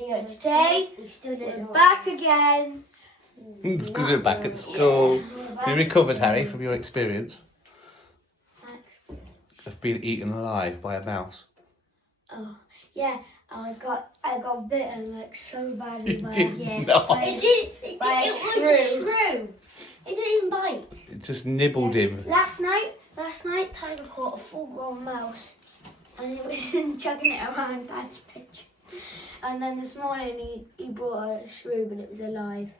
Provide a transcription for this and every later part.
you go. Today, we're back again. It's because we're back at school. Have you recovered, Harry, from your experience of being eaten alive by a mouse? Oh, yeah. I got bitten like so badly by It was a shrew. It didn't even bite. It just nibbled him. Last night, Tiger caught a full-grown mouse, and he was chugging it around Dad's pitch. And then this morning he brought a shrew, but it was alive.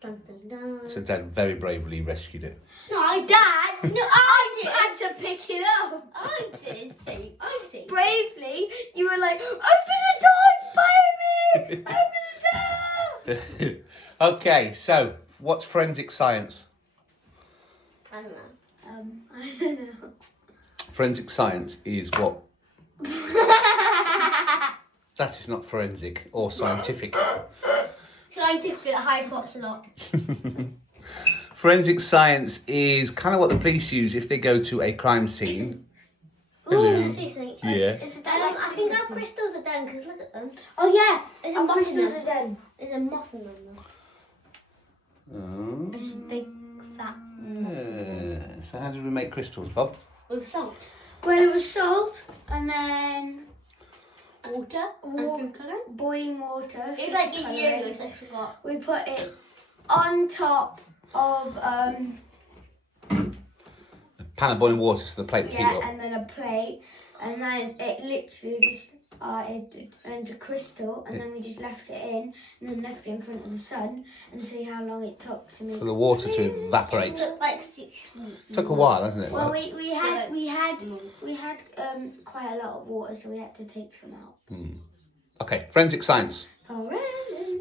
Dun, dun, dun. So Dad very bravely rescued it. No, Dad! No, I had to pick it up. I didn't say. Bravely, you were like, open the door, baby! Open the door! Okay, so what's forensic science? I don't know. I don't know. Forensic science is what... That is not forensic or scientific. Scientific high thoughts a lot. Forensic science is kind of what the police use if they go to a crime scene. Oh, Yeah. I think our crystals are done, because look at them. Oh, yeah. There's a moth in them. There's a moth in them. Oh. There's a big, fat Yeah. So how did we make crystals, Bob? with salt. Well, it was salt, and then water and food colour. Boiling water. It's like a year ago, so I forgot. We put it on top of A pan of boiling water so the plate would heat up. and then a plate, and then it literally just it turned to crystal, and then we just left it in, and then left it in front of the sun, and see how long it took to make. For the water to evaporate. It took like 6 weeks. Took a while, hasn't it? Well, we had quite a lot of water, so we had to take some out. Okay, forensic science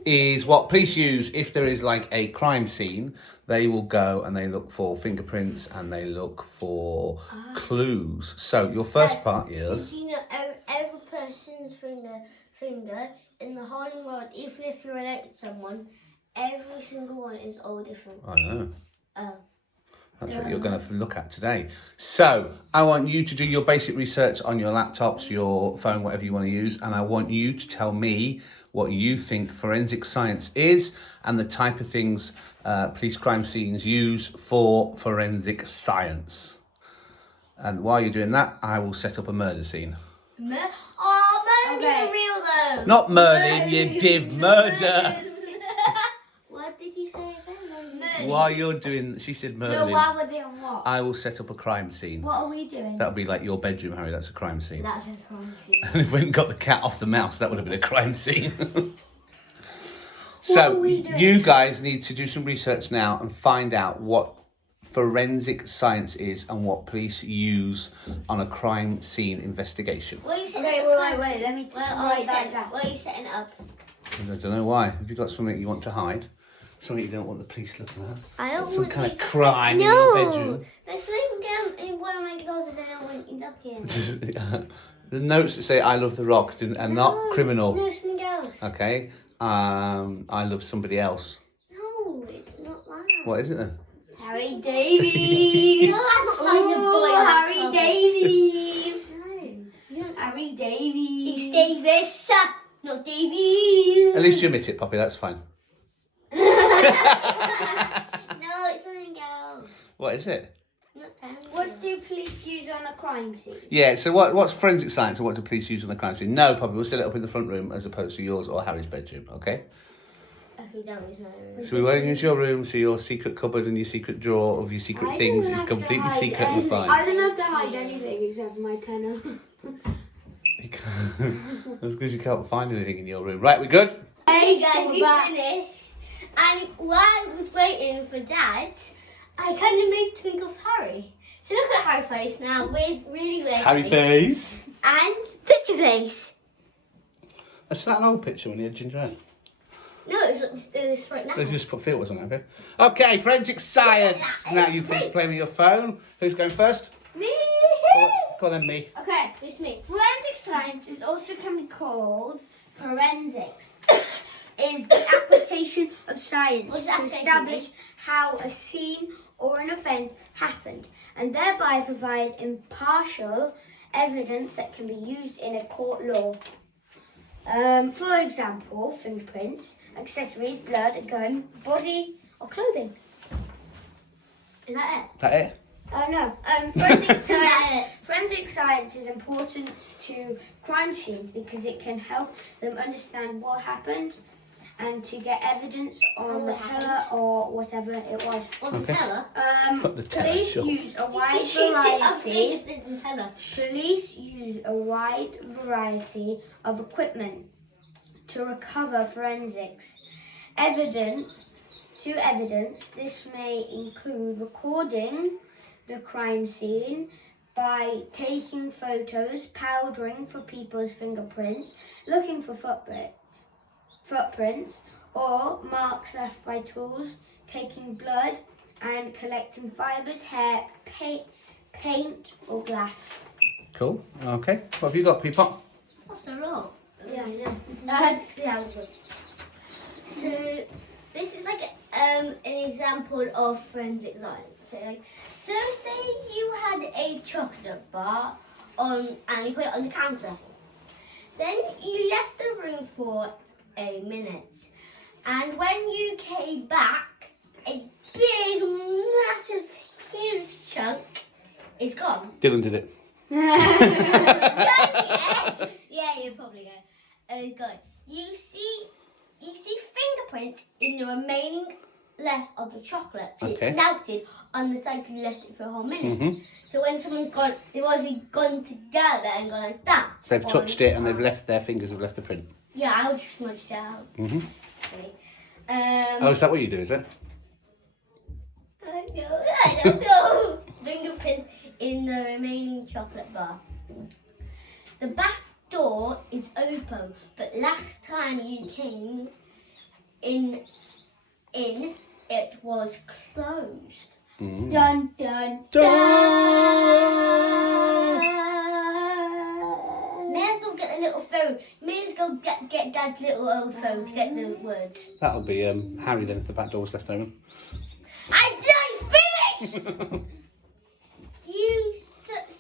is what police use if there is like a crime scene. They will go and they look for fingerprints and they look for clues. So your first part is... You know, every person's finger in the whole world, even if you're related to someone, every single one is all different. I know. Oh. That's what you're going to look at today. So I want you to do your basic research on your laptops, your phone, whatever you want to use. And I want you to tell me what you think forensic science is and the type of things police crime scenes use for forensic science. And while you're doing that, I will set up a murder scene. Merlin isn't real though. Not Merlin, you div, murder. What did you say again? Merlin. While you're doing, she said Merlin. No, why were they on what? I will set up a crime scene. What are we doing? That'll be like your bedroom, Harry. That's a crime scene. That's a crime scene. And if we hadn't got the cat off the mouse, that would have been a crime scene. So you guys need to do some research now and find out what forensic science is and what police use on a crime scene investigation. What are you setting up? Wait. Let me write that down. What are you setting up? I don't know why. Have you got something you want to hide? Something you don't want the police looking at? I don't Some want kind of crime in your bedroom? There's something in one of my clothes that I don't want you looking. The notes that say "I love the Rock" and not criminal. No, something else. Okay. I love somebody else. No, it's not that. What is it then? Harry Davies. No, I'm not finding a boy. Harry Davies. No, Harry Davies. It's Davis, not Davies. At least you admit it, Poppy. That's fine. No, it's something else. What is it? What do police use on a crime scene? Yeah, so what's forensic science and what do police use on the crime scene? No, Poppy, we'll set it up in the front room as opposed to yours or Harry's bedroom, okay? Okay, that was my room. So we won't use your room, so your secret cupboard and your secret drawer of your secret things is completely secret and fine. I don't have to hide anything except my kennel. That's because you can't find anything in your room. Right, we good? Hey guys, we finished. And while I was waiting for Dad, I kind of made think of Harry. So look at Harry face now, with really weird Harry face. and picture face. That's not an old picture when you had ginger hair. No, it's this right now. Let's just put filters on it, okay? Okay, forensic science. Now you finished playing with your phone. Who's going first? Me. Go on then, me. Okay, it's me. Forensic science is also can be called forensics. Is the application of science to establish how a scene or an event happened, and thereby provide impartial evidence that can be used in a court law. For example, fingerprints, accessories, blood, a gun, body, or clothing. Is that it? That it? No. Forensic science is important to crime scenes because it can help them understand what happened and to get evidence on the teller or whatever it was. On the teller? The teller, Police sure. use a wide variety of equipment to recover forensics evidence. This may include recording the crime scene by taking photos, powdering for people's fingerprints, looking for footprints or marks left by tools, taking blood and collecting fibres, hair, paint or glass. Cool. Okay. What have you got, Peapot? That's a lot. Yeah, So this is like an example of forensic science. So, so say you had a chocolate bar and you put it on the counter. Then you left the room for a minute, and when you came back, a big, massive, huge chunk is gone. Dylan did it. Yes. Yeah, you probably go. Good. You see fingerprints in the remaining left of the chocolate. Okay. It's melted on the side because you left it for a whole minute. Mm-hmm. So when someone's gone, they've already gone together and gone like that. They've touched it and they've left their fingers have left the print. Yeah, I'll just smudge it out. Mm-hmm. Oh, is that what you do, is it? I don't know. Fingerprints in the remaining chocolate bar. The back door is open, but last time you came in it was closed. Mm. Dun dun May as well get a little phone. May as well get Dad's little old phone to get the words. That'll be Harry then if the back door's left open. I'm done finished!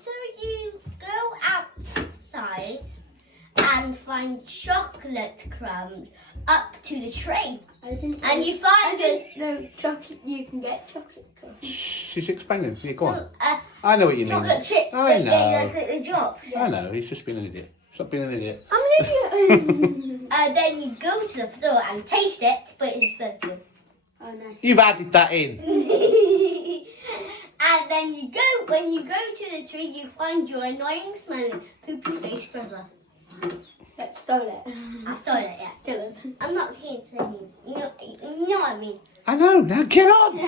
So you go outside and find chocolate crumbs up to the tree. And you find no chocolate. You can get chocolate crumbs. Shh, she's explaining. Yeah, go on. I know what you mean. chocolate chips I that know. they like the drop. I know, he's just being an idiot. Stop being an idiot. I'm an idiot. Then you go to the floor and taste it, but it's perfume. Oh, nice. You've added that in. And then when you go to the tree, you find your annoying smelling poopy face brother. That stole it. I stole it, yeah. Dylan. I'm not here to tell you. You know what I mean. I know, now get on!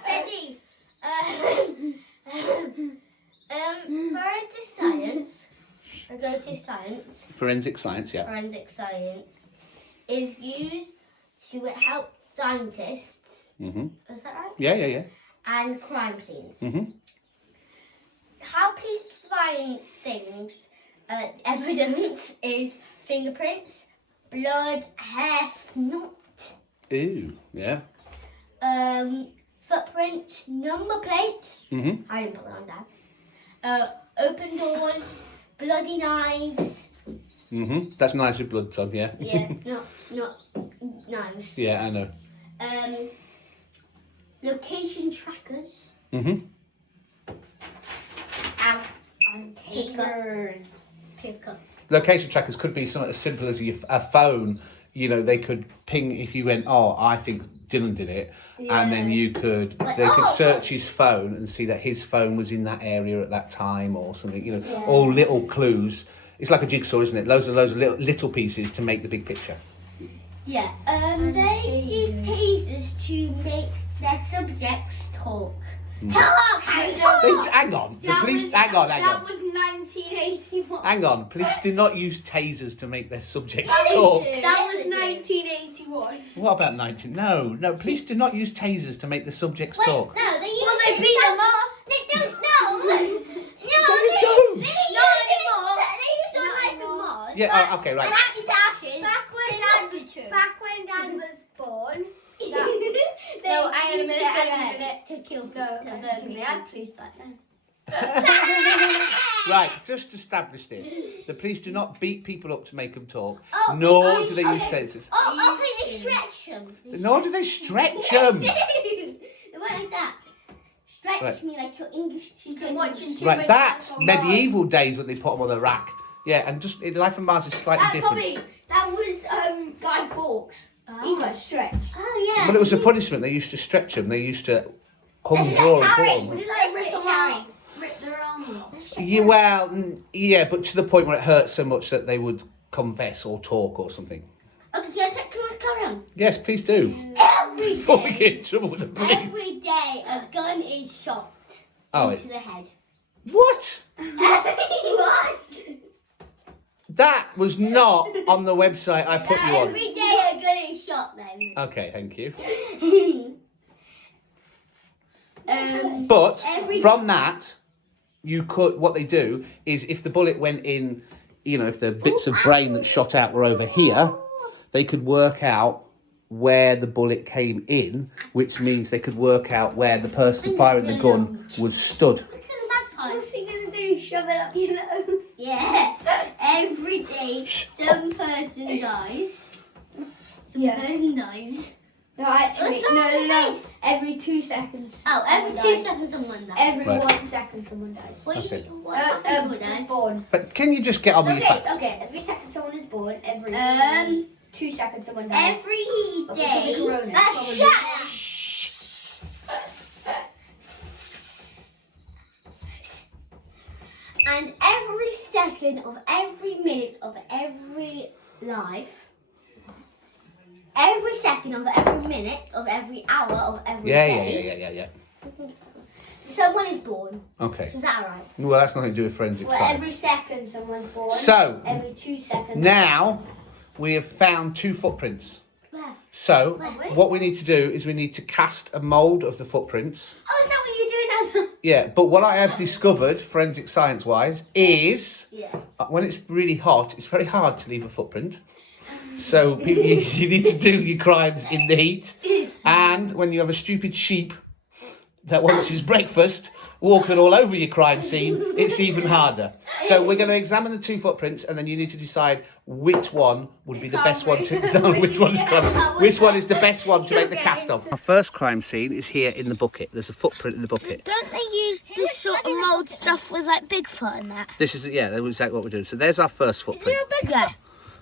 Steady. Forensic science, yeah. Forensic science is used to help scientists. Mm-hmm. Is that right? Yeah. And crime scenes. Mm-hmm. How police find things, evidence is fingerprints, blood, hair, snot, Ooh, yeah. footprints, number plates. Mm-hmm. I didn't put that one down. Open doors, bloody knives. Mm-hmm. That's nice with blood, Tom, yeah. Yeah, not knives. Yeah, I know. Location trackers. Mm-hmm. And pick up. Location trackers could be something as simple as a phone. You know, they could ping if you went, oh, I think Dylan did it. Yeah. And then they could oh, search his phone and see that his phone was in that area at that time or something, you know, Yeah. all little clues. It's like a jigsaw, isn't it? Loads of little pieces to make the big picture. Yeah. They use tasers to make their subjects talk. Talk! Hang on. The police, hang on. That was 1981. Hang on. Police do not use tasers to make their subjects talk. That was 1981. What about 19? No. Police do not use tasers to make the subjects talk. No, they use They beat them up. They don't. No. No, they don't. Not anymore. They use all life and Mars. Yeah, oh, okay, right. And ashes to ashes. Back when Dad was born. They No, hang on a use minute, their hang on a eggs minute. to kill No, to burn we people. had police back then. Right, just establish this. The police do not beat people up to make them talk, Oh, nor do they use tasers. Oh, okay, they stretch them. Nor do they stretch them. They went like that. Stretch Right. me like your English teacher watching too Right, much that's Life on Mars. medieval days when they put them on a rack. Yeah, and just Life on Mars is slightly different. That was Guy Fawkes. He got stretched. Oh, yeah. Well, it was a punishment. They used to stretch them. They used to hung, draw, and Harry, pull would them. you like Let's rip do it, them Harry. off? Rip their arms off. Yeah, well, yeah, but to the point where it hurt so much that they would confess or talk or something. Okay, can I carry on? Yes, please do. Every Before we day, get in trouble with the police. every day a gun is shot Oh, into the head. what? What? That was not on the website I put you on. Every day a gun is shot then. Okay, thank you. But Every- from that, you could. What they do is, if the bullet went in, if the bits of brain that shot out were over here, they could work out where the bullet came in, which means they could work out where the person firing the gun was stood. What's he gonna do? Shove it up your nose? Yeah. Every day some person dies. Some Yeah. person dies. No, actually, What's wrong with no. your face? Every 2 seconds. Oh, every someone 2 dies. seconds someone dies. Every Right. 1 second someone dies. What Okay. what people die? Born. But can you just get on with your facts? Okay. Every second someone is born. Every 2 seconds someone dies. Every But day. because of Corona, That's probably. shut up. And every second of every minute of every life, every second of every minute of every hour of every day, Yeah. someone is born. Okay. Is that right? Well, that's nothing to do with forensic Well, every science. second someone's born. So Every 2 seconds. now we have found 2 footprints. Where? So Where? what we need to do is we need to cast a mould of the footprints. Oh, is that what you're doing? Yeah, but what I have discovered, forensic science-wise, is Yeah. when it's really hot, it's very hard to leave a footprint. So you need to do your crimes in the heat. And when you have a stupid sheep that wants his breakfast walking all over your crime scene, it's even harder. So we're going to examine the 2 footprints, and then you need to decide which one would be the best one to which one is the best one to make the cast of. Our first crime scene is here in the bucket. There's a footprint in the bucket. Don't they use this sort of mould stuff with like Bigfoot and that? This is that's exactly what we're doing. So there's our first footprint. a Bigfoot?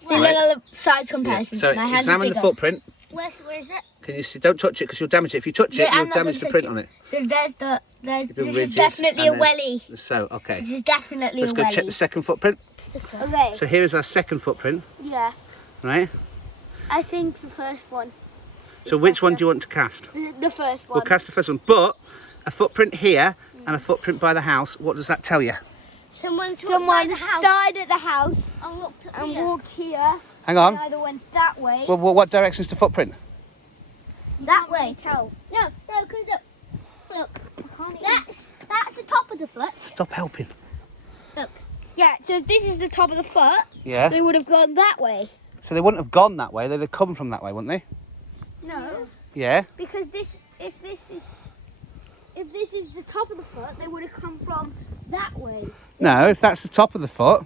So a little size comparison. So My hand is examine the bigger. footprint. Where is it? Can you see? Don't touch it because you'll damage it. If you touch it, Yeah, you'll I'm not damage the gonna print touch on it. So this The is ridges, definitely a and then- welly. So, okay. This is definitely Let's a go welly. check the second footprint. Okay. So here is our second footprint, Yeah. right? I think the first one. So which one do you want to cast? The first one. We'll cast the first one. But a footprint here and a footprint by the house, what does that tell you? Someone Someone started at the house and and walked here. Hang on. And either went that way. Well, what direction's the footprint? that way. No, because look, that's the top of the foot. Stop helping. Yeah, so if this is the top of the foot, Yeah. they would have gone that way. So they wouldn't have gone that way. They'd have come from that way, wouldn't they? No, Yeah. because if this is the top of the foot, they would have come from that way. No, if that's the top of the foot,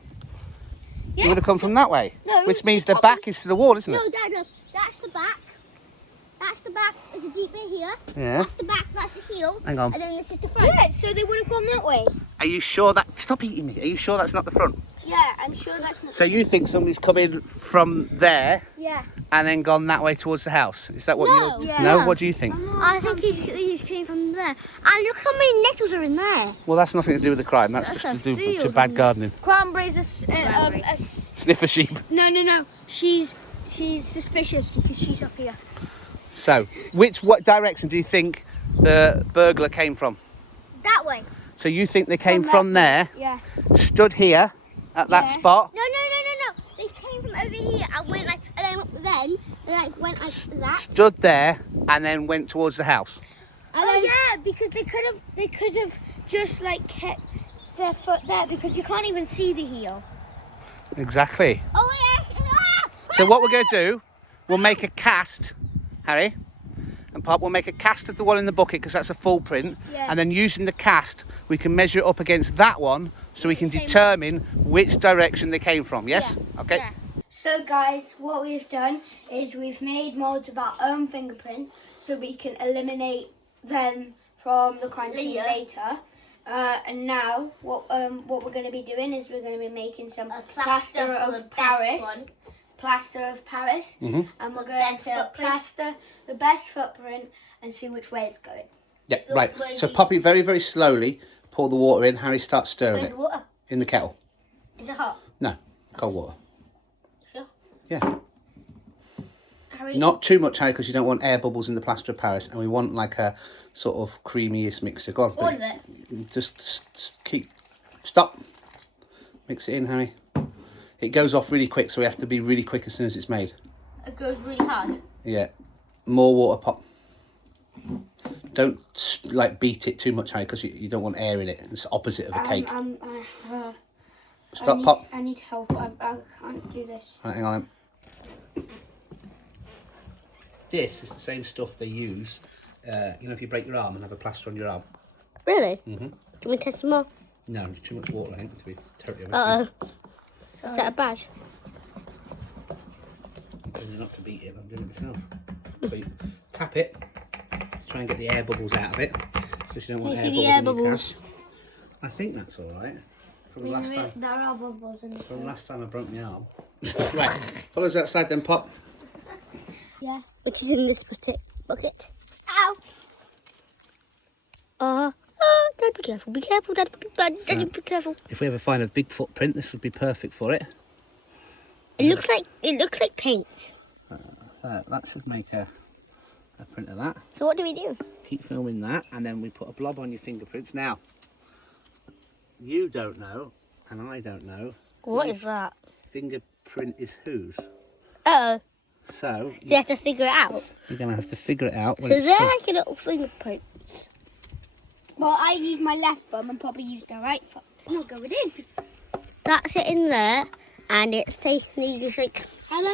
Yeah, they would have come from that way. No, Which means the the top back is to the wall, isn't it? No, Dad, look, that's the back. That's the back. There's a deep bit here. Yeah. That's the back. That's the heel. Hang on. And then this is the front. Yeah, so they would have gone that way. Are you sure that... Stop eating me. Are you sure that's not the front? Yeah, I'm sure that's not. So you think somebody's come in from there Yeah. and then gone that way towards the house? Is that what No. you're... Yeah. No? What do you think? I think he came from there. And look how many nettles are in there. Well, that's nothing to do with the crime. That's just to do with bad gardening. Cranberry's Sniff a sheep. no. She's suspicious because she's up here. So, what direction do you think the burglar came from? That way. So you think they came From from there, Yeah. stood here at that Yeah. spot, No. They came from over here and went like, and then they like went like that. stood there, and then went towards the house? Oh yeah, because they could have just like kept their foot there because you can't even see the heel. Exactly. Oh yeah. Ah! So what we're going to do, we'll make a cast, Harry and Pop, we'll make a cast of the one in the bucket because that's a full print. Yeah. And then using the cast, we can measure it up against that one so we can determine which direction they came from, yes? Okay. Yeah. So guys, what we've done is we've made moulds of our own fingerprints so we can eliminate them from the crime scene later. And now what we're going to be doing is we're going to be making some plaster of Paris. Plaster of Paris. And we're going to plaster the best footprint and see which way it's going. Yeah, right. So pop it very, very slowly. Pour the water in. Harry, start stirring Where's it. the water? In the kettle. Is it hot? No, cold water. Sure. Yeah. Harry. Not too much, Harry, because you don't want air bubbles in the plaster of Paris. And we want like a sort of creamiest mixer. Go on. All of it. Just keep... Stop. Mix it in, Harry. It goes off really quick, so we have to be really quick as soon as it's made. It goes really hard. Yeah. More water, pop. Don't like beat it too much, Harry, because you don't want air in it. It's opposite of a cake. Stop, pop. I need help. I can't do this. Right, hang on. This is the same stuff they use. You know, if you break your arm and have a plaster on your arm. Really? Mhm. Do you want to test some more? No, there's too much water, I think, to be totally honest. Is that a badge? Not to beat it, I'm doing it myself. So you tap it, try and get the air bubbles out of it, because you don't want air bubbles in your cast. I think that's all right. From last time. There are bubbles in it. From last time I broke my arm. Right, follow us outside then, Pop. Yeah. Which is in this bucket. Ow! Dad, be careful. Be careful, Dad. Daddy, be careful. If we ever find a big footprint, this would be perfect for it. It looks like paint. That should make a print of that. So what do we do? Keep filming that, and then we put a blob on your fingerprints. Now, you don't know, and I don't know. What is that? Fingerprint is whose. Oh. So You have to figure it out. you're gonna have to figure it out. So When they're like a little fingerprint. Well, I use my left thumb and Poppy used her right thumb. Not going in. That's it in there, and it's taking just like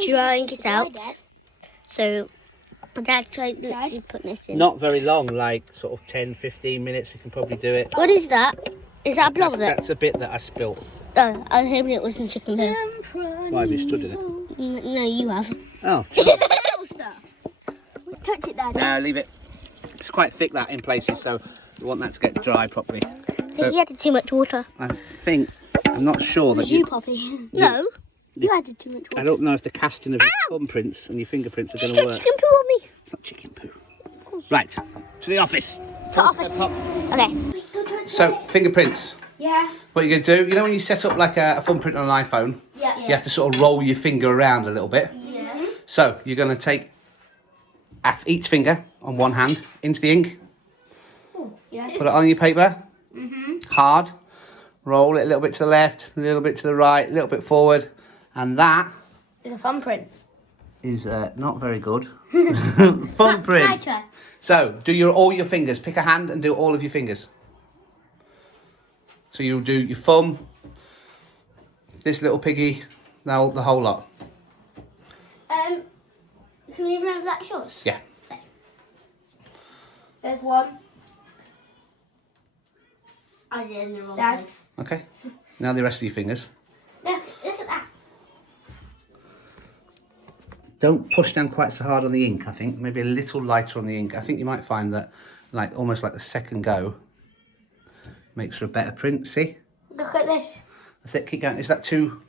drying it out. So Dad tried to put this in. Not very long, like sort of 10-15 minutes. You can probably do it. What is that? Is that a blob of it? That's a bit that I spilt. Oh, I was hoping it was some chicken poo. Why have you stood in it? No, you have. Oh, Little stuff. Touch it, Dad. no, leave it. It's quite thick that in places, so you want that to get dry properly. So you added too much water. I'm not sure that You, Poppy. No. You added too much water. I don't know if the casting of your thumbprints and your fingerprints are You going to got work. chicken poo on me. It's not chicken poo. Right, to the office. To office. Okay. So, fingerprints. Yeah. What you're going to do, you know when you set up like a thumbprint on an iPhone? Yeah. You have to sort of roll your finger around a little bit. Yeah. So, you're going to take each finger on one hand into the ink. Yeah. Put it on your paper. Hard. Roll it a little bit to the left, a little bit to the right, a little bit forward. And that It's a thumbprint. is not very good. Thumbprint. Try. So, do all your fingers. Pick a hand and do all of your fingers. So you'll do your thumb, this little piggy, now the whole lot. Can we remember that yours? Yeah. There's one. I did in the wrong Dad. place. Okay. Now the rest of your fingers. Look at that. Don't push down quite so hard on the ink, I think. Maybe a little lighter on the ink. I think you might find that almost like the second go makes for a better print. See? Look at this. That's it. Keep going. Is that too...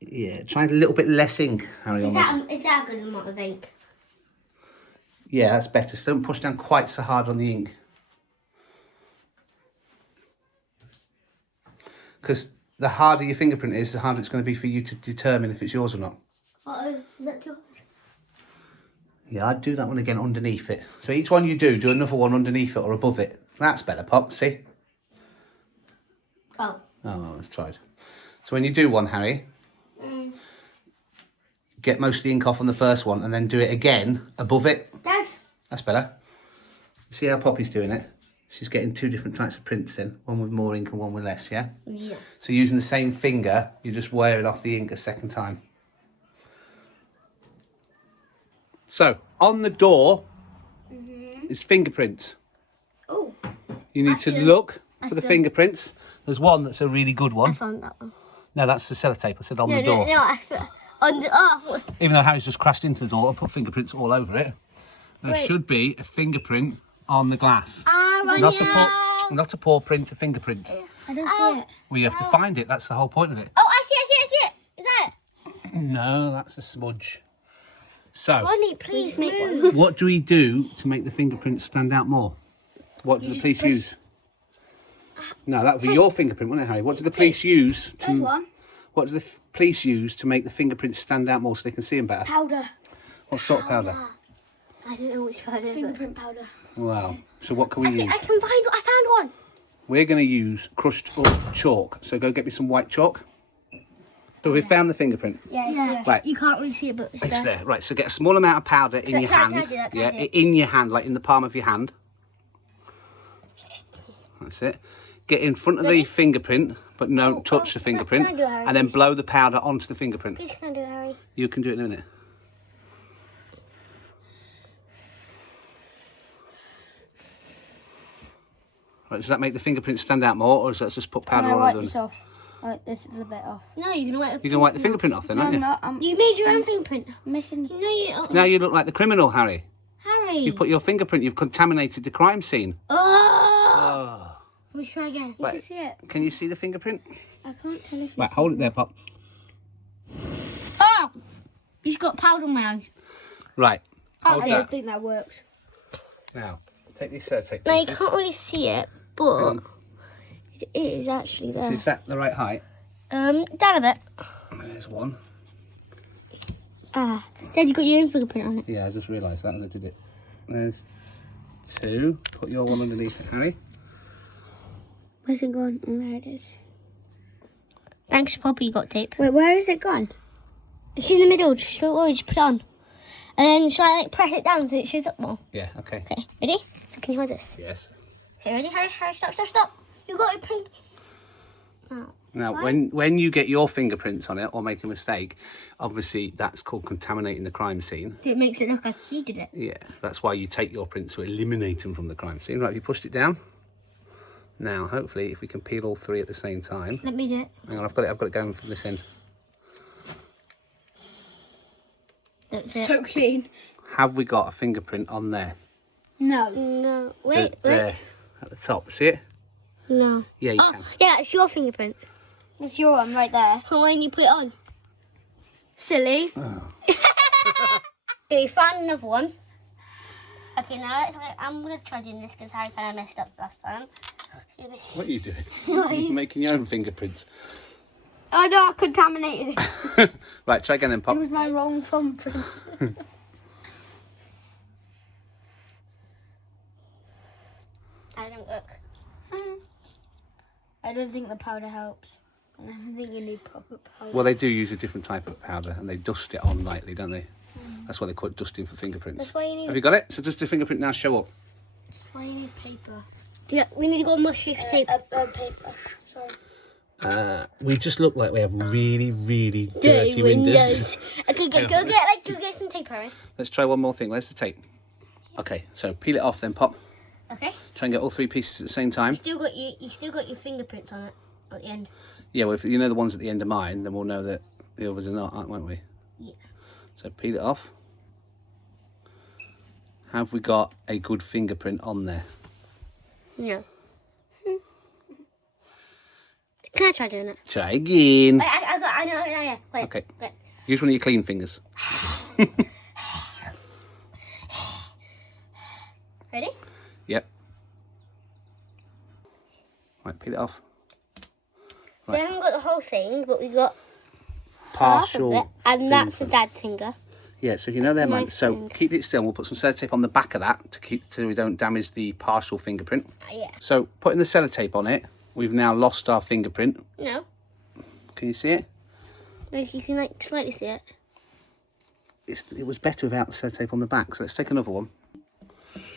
Yeah, try a little bit less ink, Harry. Is that a good amount of ink? Yeah, that's better. So don't push down quite so hard on the ink. Because the harder your fingerprint is, the harder it's going to be for you to determine if it's yours or not. Uh-oh, is that too hard? Yeah, I'd do that one again underneath it. So each one you do another one underneath it or above it. That's better, Pop. See? Oh. Oh, let's try it. So when you do one, Harry, get most of the ink off on the first one and then do it again above it. Dad. That's better. See how Poppy's doing it? She's getting two different types of prints in. One with more ink and one with less, yeah? Yeah. So using the same finger, you're just wearing off the ink a second time. So, on the door is fingerprints. Oh. You need to look for the fingerprints. There's one that's a really good I one. found that one. No, that's the sellotape. I said on the door. On the oh. Even though Harry's just crashed into the door and put fingerprints all over it, there Wait. should be a fingerprint on the glass. Right, Not a paw print, a fingerprint. I don't see it. Well, you have to find it. That's the whole point of it. Oh, I see it. Is that it? No, that's a smudge. So, Ronnie, please make one. what do we do to make the fingerprints stand out more? What do the police use? No, that would be your fingerprint, wouldn't it, Harry? What do the police use There's one. What do the police use to make the fingerprints stand out more so they can see them better? Powder. What sort of powder? I don't know which powder. Fingerprint powder. Wow. So what can we use? I found one. We're going to use crushed up chalk. So go get me some white chalk. So we found the fingerprint. Yeah, it's here. Right. You can't really see it, but it's It's there. there. Right. So get a small amount of powder in your hand. Can I do that? Can I do it? In your hand, like in the palm of your hand. That's it. Get in front of the fingerprint, but don't touch the fingerprint. can I do it, Harry, And then please? blow the powder onto the fingerprint. Please, can I do it, Harry? You can do it in a minute. Right, does that make the fingerprint stand out more, or does that just put powder on wipe them? this off. Right, this is a bit off. No, you can wipe. You can wipe the fingerprint off then, aren't you? not. I'm You made your own fingerprint. missing. You know you. Now you look like the criminal, Harry. Harry. You've put your fingerprint, you've contaminated the crime scene. Oh. Oh. Let's try again. Right, can see it. can you see the fingerprint? I can't tell if Right, hold it there, Pop. Oh. He's got powder on my eye. Right, Can't hold see that. it. I think that works. Now, take these sellotape No, you pieces. can't really see it, but it is actually there. Is that the right height? Down a bit. There's one. Dad, you got your own fingerprint on it. Yeah, I just realised that as I did it. There's two. Put your one underneath it, Harry. Where's it gone? Oh, there it is. Thanks, Poppy. You got tape. Wait, where is it gone? It's in the middle. Just put it on. And then shall I press it down so it shows up more? Yeah, okay. Okay, ready? So can you hold this? Yes. Okay, ready? Hurry, stop. You got it print. Oh. Now, when you get your fingerprints on it or make a mistake, obviously that's called contaminating the crime scene. It makes it look like he did it. Yeah, that's why you take your prints to eliminate them from the crime scene. Right, have you pushed it down? Now, hopefully, if we can peel all three at the same time. Let me do it. Hang on, I've got it going from this end. That's it. So clean. Have we got a fingerprint on there? No. No, wait. There, at the top. See it? No. Yeah, you Oh, can. yeah, it's your fingerprint. It's your one right there. So when you put it on. Silly. Oh. Okay, we found another one. Okay, now I'm going to try doing this because Harry kind of messed up last time. What are you doing? You're making your own fingerprints. Oh no, I contaminated it. Right, try again then, Pop. It was my wrong thumbprint. I don't look. I don't think the powder helps. I don't think you need proper powder. Well, they do use a different type of powder and they dust it on lightly, don't they? That's why they call it dusting for fingerprints. That's why you need. Have you got it? So does the fingerprint now show up? That's why you need paper. Yeah, we need to go mushy tape. Paper. Sorry. We just look like we have really, really Dirty windows. Okay, go get some tape, Harry. Let's try one more thing. Where's the tape? Okay, so peel it off then, Pop. Okay. Try and get all three pieces at the same time. You still got your fingerprints on it at the end. Yeah, well, if you know the ones at the end of mine, then we'll know that the others are not, won't we? Yeah. So peel it off. Have we got a good fingerprint on there? No. Can I try doing it? Try again. Wait, I know. Wait. Okay. Wait. Use one of your clean fingers. Ready? Yep. Right, peel it off. So we haven't got the whole thing, but we got Partial. half of it, and that's the fingerprint. dad's finger. Yeah, so you know there, man. Nice So thing. keep it still. We'll put some sellotape on the back of that to keep so we don't damage the partial fingerprint. Yeah. So putting the sellotape on it, we've now lost our fingerprint. No. Can you see it? Like you can slightly see it. It was better without the sellotape on the back. So let's take another one.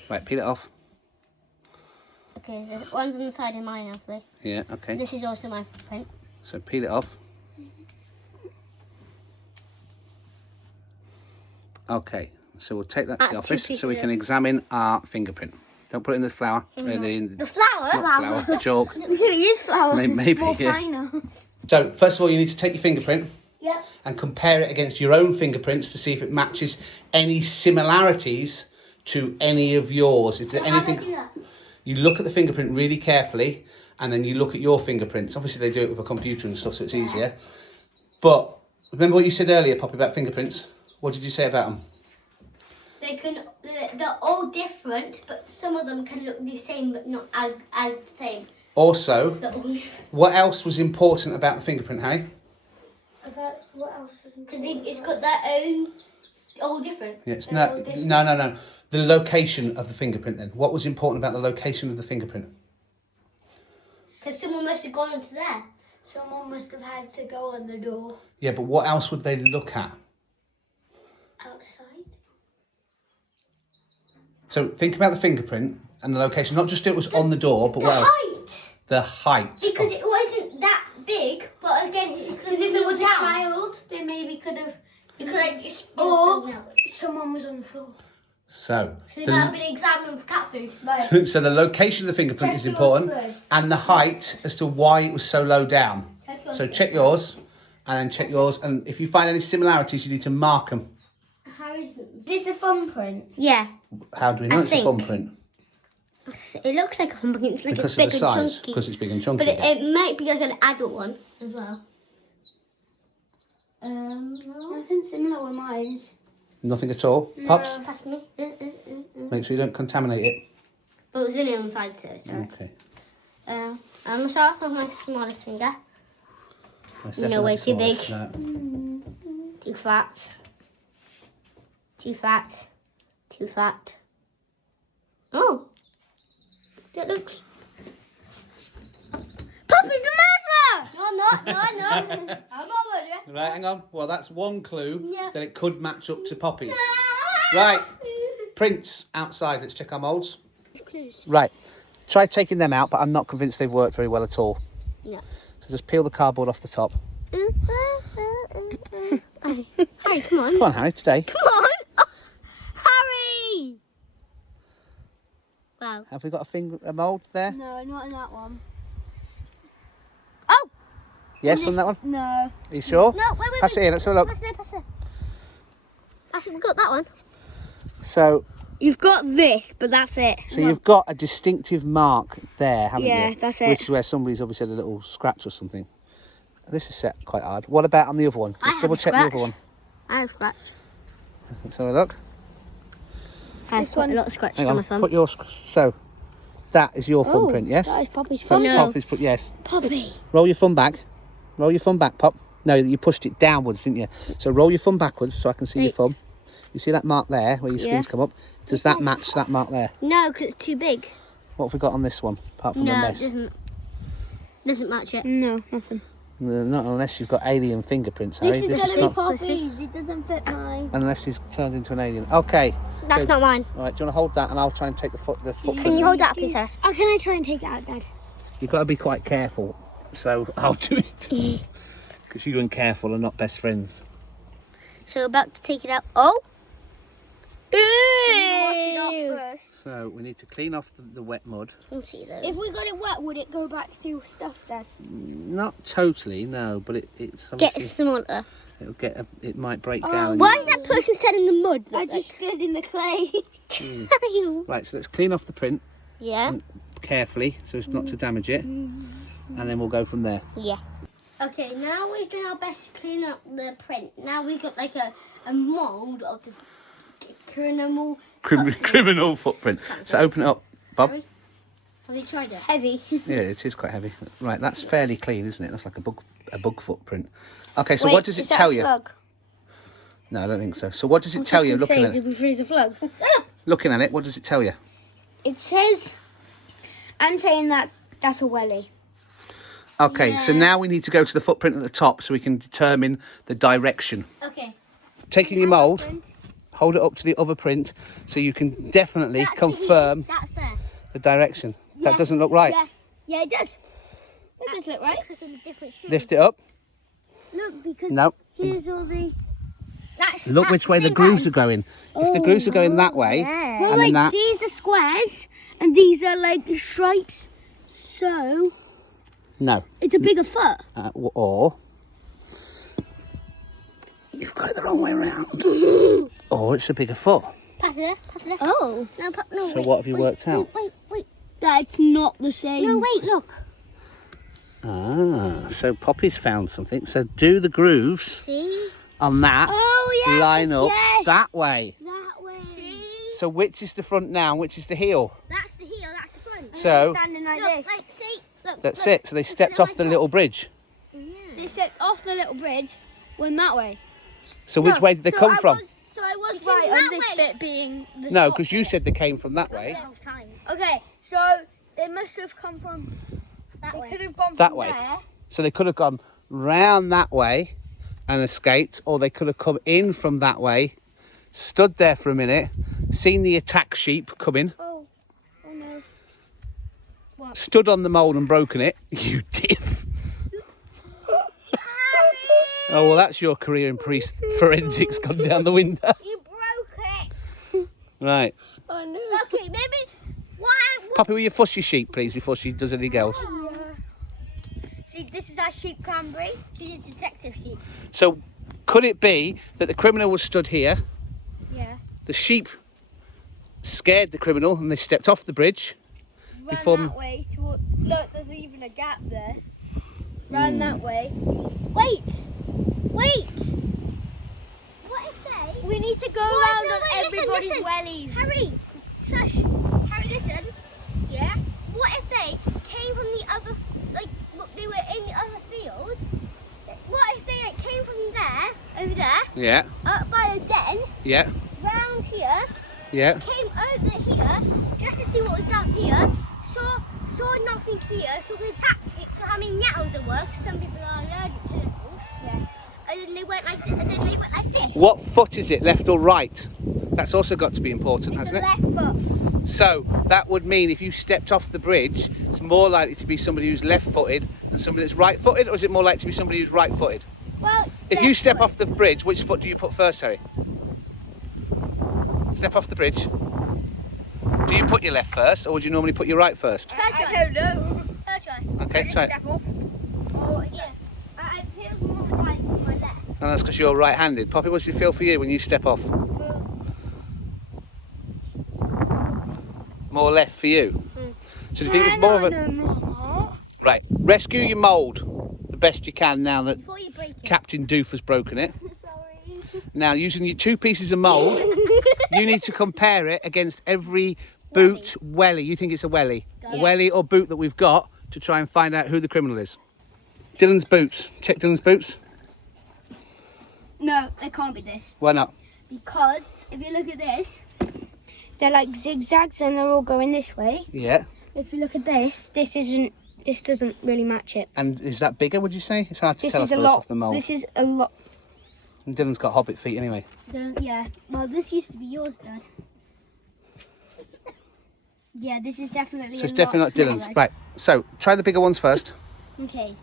Right, peel it off. Okay, the one's on the side of mine, actually. Yeah, okay. This is also my print. So peel it off. Okay, so we'll take that to the That's two office so we pieces can of- examine our fingerprint. Don't put it in the flour. The flour? Not flour, the chalk. We should use flour. Maybe, More yeah. finer. So, first of all, you need to take your fingerprint Yep. and compare it against your own fingerprints to see if it matches any similarities to any of yours. Is there How do I do anything? that? You look at the fingerprint really carefully, and then you look at your fingerprints. Obviously, they do it with a computer and stuff, so it's easier. But remember what you said earlier, Poppy, about fingerprints? What did you say about them? They're all different, but some of them can look the same, but not as the same. Also, They're all different. what else was important about the fingerprint, Harry? About what else? Because it's got their own, all different. Yes, They're all no. different. The location of the fingerprint then. What was important about the location of the fingerprint? Because someone must have gone into there. Someone must have had to go on the door. Yeah, but what else would they look at? Outside. So think about the fingerprint and the location. Not just it was on the door, but The what else? height. The height. Because it wasn't that big, but again, because if it was a child, they maybe could have. you could like just. Or someone was on the floor. So, So they might have been examined for cat food. Right. so the location of the fingerprint Check is yours important, first. and the height as to why it was so low down. Check yours So first. check yours, and then check yours, and if you find any similarities, you need to mark them. How is Is this a thumbprint? Yeah, How do we know I it's think. a thumbprint? it looks like a thumbprint. It's like Because a of big the and size. chunky. Because it's big and chunky. But it might be like an adult one as well. Nothing similar with mine. Nothing at all. Pops, Pass me. make sure you don't contaminate it. But it's only on the side, so it's alright. Okay. I'm going to start off with my smallest finger. That's No, way definitely too small. No. Too fat. Too fat. Too fat. Oh! That looks... Poppy's the murderer! No, I'm not. No, I'm not. I'm not a murderer. Right, hang on. Well, that's one clue Yeah. that it could match up to Poppy's. Right, prints outside. Let's check our moulds. Clues. Right, try taking them out, but I'm not convinced they've worked very well at all. Yeah. So just peel the cardboard off the top. Hey, come on. Come on, Harry, today. Come on. Oh, Harry! Wow. Have we got a mould there? No, not in that one. Oh! Yes, on that one? No. Are you sure? No, wait. Pass it here, let's have a look. Pass it. I think we got that one. So You've got this, but that's it. you've got a distinctive mark there, haven't you? Yeah, that's it. Which is where somebody's obviously had a little scratch or something. This is set quite hard. What about on the other one? I Let's have double a check the scratch. other one. I have scratch. Let's have a look. I have quite a lot of scratches Hang on my on, thumb. put your... So, that is your thumbprint, yes? That is Poppy's That's thumb. No. Poppy's, yes. Poppy. Roll your thumb back. Roll your thumb back, Pop. No, you pushed it downwards, didn't you? So roll your thumb backwards so I can see your Wait. thumb. You see that mark there where your Yeah. screens come up? Does that match that mark there? No, because it's too big. What have we got on this one, apart from the No, it mess? doesn't match it. No, nothing. Not unless you've got alien fingerprints, Harry. This is This is gonna not... Poppy's. It doesn't fit mine. Unless he's turned into an alien. Okay. That's so- not mine. All right, do you want to hold that and I'll try and take the footprint. Can you hold that up, please, sir? Oh, can I try and take it out, Dad? You've got to be quite careful, so I'll do it. Because you and careful are not best friends. So we're about to take it out. Oh! Ew. So we need to clean off the wet mud. We'll see though. If we got it wet, would it go back through stuff, Dad? Not totally, no, but it's Get obviously smaller. it'll get it might break down. Why is that person standing in the mud? I just stood in the clay. Right, so let's clean off the print Yeah. carefully so as not to damage it, and then we'll go from there. Yeah. Okay, now we've done our best to clean up the print. Now we've got like a mould of the Criminal footprint. So open it up, Bob. Have you tried it? Heavy. Yeah, it is quite heavy. Right, that's fairly clean, isn't it? That's like a bug footprint. Okay, so what does it tell you? No, I don't think so. So what does it tell you looking at it? Freeze a flug. Looking at it, what does it tell you? It says, I'm saying that's a welly. Okay, so now we need to go to the footprint at the top so we can determine the direction. Okay. Taking your mould, hold it up to the other print so you can definitely confirm That's there. the direction. That doesn't look right. Yes. Yeah, it does. It does look right. Looks like a different shoe. Lift it up. Look, because No. here's all the... Look which way the grooves are going. If the grooves are going that way, Well, and then that. these are squares and these are like stripes. So No. it's a bigger foot. Or you've got it the wrong way around. Or it's a bigger foot. Pass it. Oh. No, So what have you worked out? Wait. That's not the same. No, wait, look. Ah, so Poppy's found something. So do the grooves See? on that Oh, yeah. line up yes. that way. That way. See? So which is the front now and which is the heel? That's the heel, that's the front. So Standing like Look, this. like, see? Look, that's look. it. So they stepped off the little bridge. They stepped off the little bridge, went that way. So which way did they come from? So I was They came right from on that this way. bit being the No, top because you bit. said they came from that way. Okay, so they must have come from That they way. could have gone That from way. there. So they could have gone round that way and escaped, or they could have come in from that way, stood there for a minute, seen the attack sheep coming, Oh no. stood on the mould and broken it. You diff. Oh, well, that's your career in forensics gone down the window. You broke it. Right. Oh no. Okay, maybe. What? Poppy, will you fuss your sheep, please, before she does anything else? See, this is our sheep cranberry. She's a detective sheep. So, could it be that the criminal was stood here, Yeah. the sheep scared the criminal and they stepped off the bridge? Run Before- that way. Look, there's even a gap there. Run that way. Wait. What if they? We need to go What? around No, on wait, listen, everybody's listen. wellies. Harry, shush. Harry, listen. Yeah. What if they came from the other, like they were in the other field? What if they came from there, over there, Yeah, up by a den, yeah, round here, yeah. came over here, just to see what was down here, saw nothing here, saw the attack, saw how many nettles there were, 'cause some people are allergic to nettles. Yeah. And then they went like this, and then they went like this. What foot is it, left or right? That's also got to be important, It's hasn't the it? left foot. So that would mean if you stepped off the bridge, it's more likely to be somebody who's left-footed than somebody that's right-footed, or is it more likely to be somebody who's right-footed? Well, If you step off the bridge, which foot do you put first, Harry? Step off the bridge. Do you put your left first, or would you normally put your right first? I don't know. Third try. Okay, try it. Step off. Oh, yeah. I feel more right with my left. And that's because you're right-handed. Poppy, what's it feel for you when you step off? More left for you. So do you think it's more of a... No. Right, rescue your mould the best you can now that Before you break it. Captain Doof has broken it. Sorry. Now, using your 2 pieces of mould, you need to compare it against every boot, welly. You think it's a welly? Yeah. Welly or boot that we've got to try and find out who the criminal is. Dylan's boots. Check Dylan's boots. No, it can't be this. Why not? Because if you look at this, they're like zigzags and they're all going this way. Yeah. If you look at this, this doesn't really match it. And is that bigger, would you say? It's hard to This tell, I is a suppose, lot. off the mould. This is a lot. And Dylan's got hobbit feet anyway. Yeah. Well, this used to be yours, Dad. Yeah, this is definitely. So it's definitely not Dylan's. Smaller. Right, so try the bigger ones first. Okay.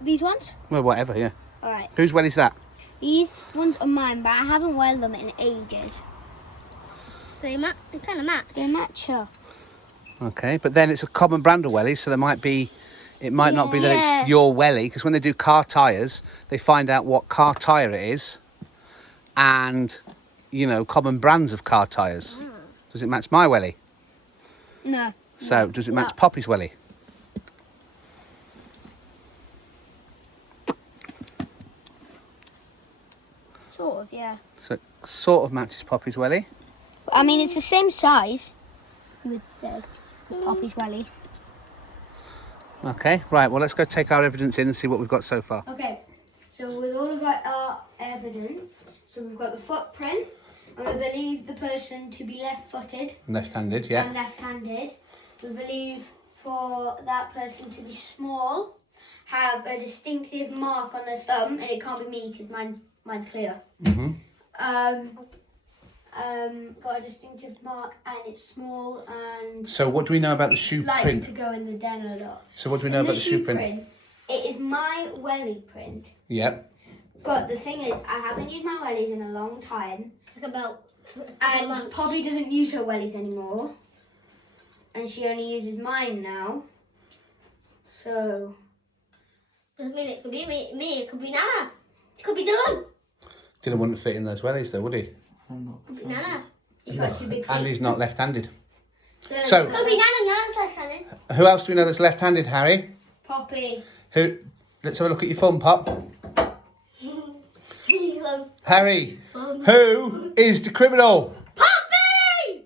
These ones. Well, whatever, yeah. All right. Whose welly's that? These ones are mine, but I haven't worn them in ages. They kind of match. They match her. Okay, but then it's a common brand of welly, so there might be, it might not be that Yeah. it's your welly, because when they do car tyres, they find out what car tyre it is and, you know, common brands of car tyres. Does it match my welly? No. So, does it match Well- Poppy's welly? Sort of, yeah. So, it sort of matches Poppy's welly. I mean, it's the same size. You would say as Poppy's welly. Okay, right, well, let's go take our evidence in and see what we've got so far. Okay, so with all of our evidence, so we've got the footprint, and we believe the person to be left-footed Left-handed, yeah. and left-handed. We believe for that person to be small, have a distinctive mark on their thumb, and it can't be me because mine's clear. Mm-hmm. Got a distinctive mark, and it's small and So, what do we know about the shoe likes print? to go in the den a lot. So, what do we know In about the shoe print? it is my welly print. Yeah. But the thing is, I haven't used my wellies in a long time. Like about And Poppy doesn't use her wellies anymore. And she only uses mine now. So... Doesn't mean it could be me, it could be Nana. It could be Dylan. Dylan wouldn't fit in those wellies though, would he? Could be Nana. He's got too big feet. And he's not left-handed. Dylan, So- Could be Nana, Nana's left-handed. Who else do we know that's left-handed, Harry? Poppy. Who? Let's have a look at your phone, Pop. Harry, who is the criminal? Poppy!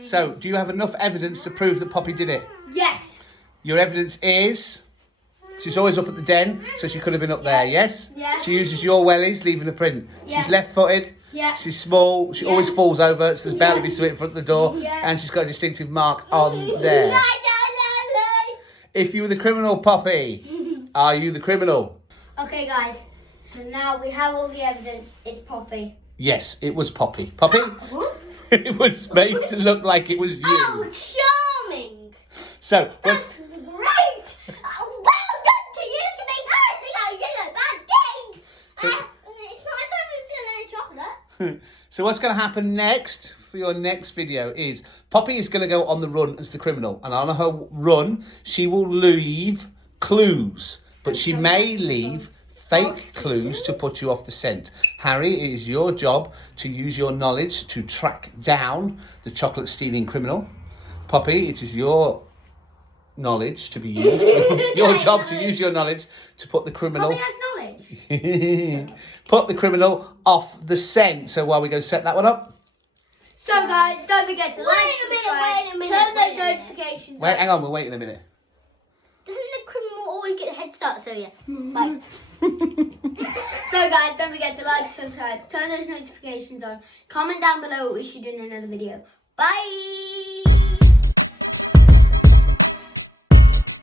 So, do you have enough evidence to prove that Poppy did it? Yes. Your evidence is she's always up at the den, so she could have been up there, yes? Yeah. She uses your wellies, leaving a print. Yeah. She's left-footed. Yeah. She's small. She always falls over, so there's bound to be something in front of the door. Yeah. And she's got a distinctive mark on there. If you were the criminal, Poppy, are you the criminal? Okay, guys. So now we have all the evidence. It's Poppy. Yes, it was Poppy. Poppy? It was made to look like it was you. Oh, charming! So, That's what's... great! Oh, well done to you to make her think I did a bad thing! So- It's not like I was stealing any chocolate. So what's going to happen next for your next video is Poppy is going to go on the run as the criminal. And on her run, she will leave clues. But she may leave fake clues to put you off the scent. Harry, it is your job to use your knowledge to track down the chocolate stealing criminal. Poppy, it is your knowledge to be used. Your job to use your knowledge to put the criminal... Poppy has knowledge. Put the criminal off the scent. So while we go set that one up. So guys, don't forget to like, subscribe, wait a minute, turn wait those a minute. notifications Wait, on. hang on, we're waiting a minute. Doesn't the criminal always get a head start? So yeah. Bye. So guys, don't forget to like, subscribe, turn those notifications on. Comment down below what we should do in another video. Bye!